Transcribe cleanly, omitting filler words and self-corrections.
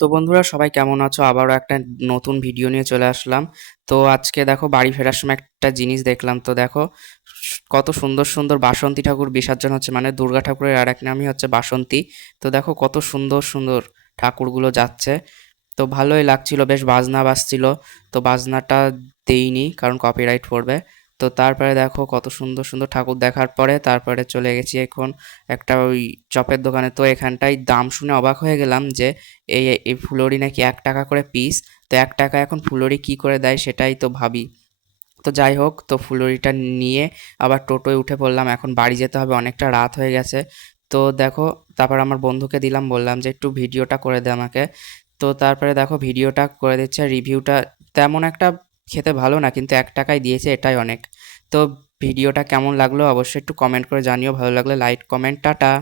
তো বন্ধুরা সবাই কেমন আছো? আবারও একটা নতুন ভিডিও নিয়ে চলে আসলাম। তো আজকে দেখো বাড়ি ফেরার সময় একটা জিনিস দেখলাম। তো দেখো কত সুন্দর সুন্দর বাসন্তী ঠাকুর বিসর্জন হচ্ছে, মানে দুর্গা ঠাকুরের আর এক নামই হচ্ছে বাসন্তী। তো দেখো কত সুন্দর সুন্দর ঠাকুরগুলো যাচ্ছে। তো ভালোই লাগছিল, বেশ বাজনা বাজছিল। তো বাজনাটা দেইনি কারণ কপিরাইট পড়বে। তো তারপরে দেখো কত সুন্দর সুন্দর ঠাকুর দেখার পরে তারপরে চলে গেছি এখন একটা ওই চপের দোকানে। তো এখানটায় দাম শুনে অবাক হয়ে গেলাম যে এই এই ফুলরি নাকি 1 টাকা করে পিস। তো 1 টাকা এখন ফুলরি কি করে দেয় সেটাই তো ভাবি। তো যাই হোক, তো ফুলরিটা নিয়ে আবার টোটোয় উঠে পড়লাম, এখন বাড়ি যেতে হবে, অনেকটা রাত হয়ে গেছে। তো দেখো, তারপর আমার বন্ধুকে দিলাম, বললাম যে একটু ভিডিওটা করে দে আমাকে। তো তারপরে দেখো ভিডিওটা করে দিচ্ছে। রিভিউটা তেমন একটা খেতে ভালো না, কিন্তু 1 টাকায় দিয়েছে, এটাই অনেক। তো ভিডিওটা কেমন লাগলো অবশ্যই একটু কমেন্ট করে জানিও, ভালো লাগলে লাইক কমেন্ট, টাটা।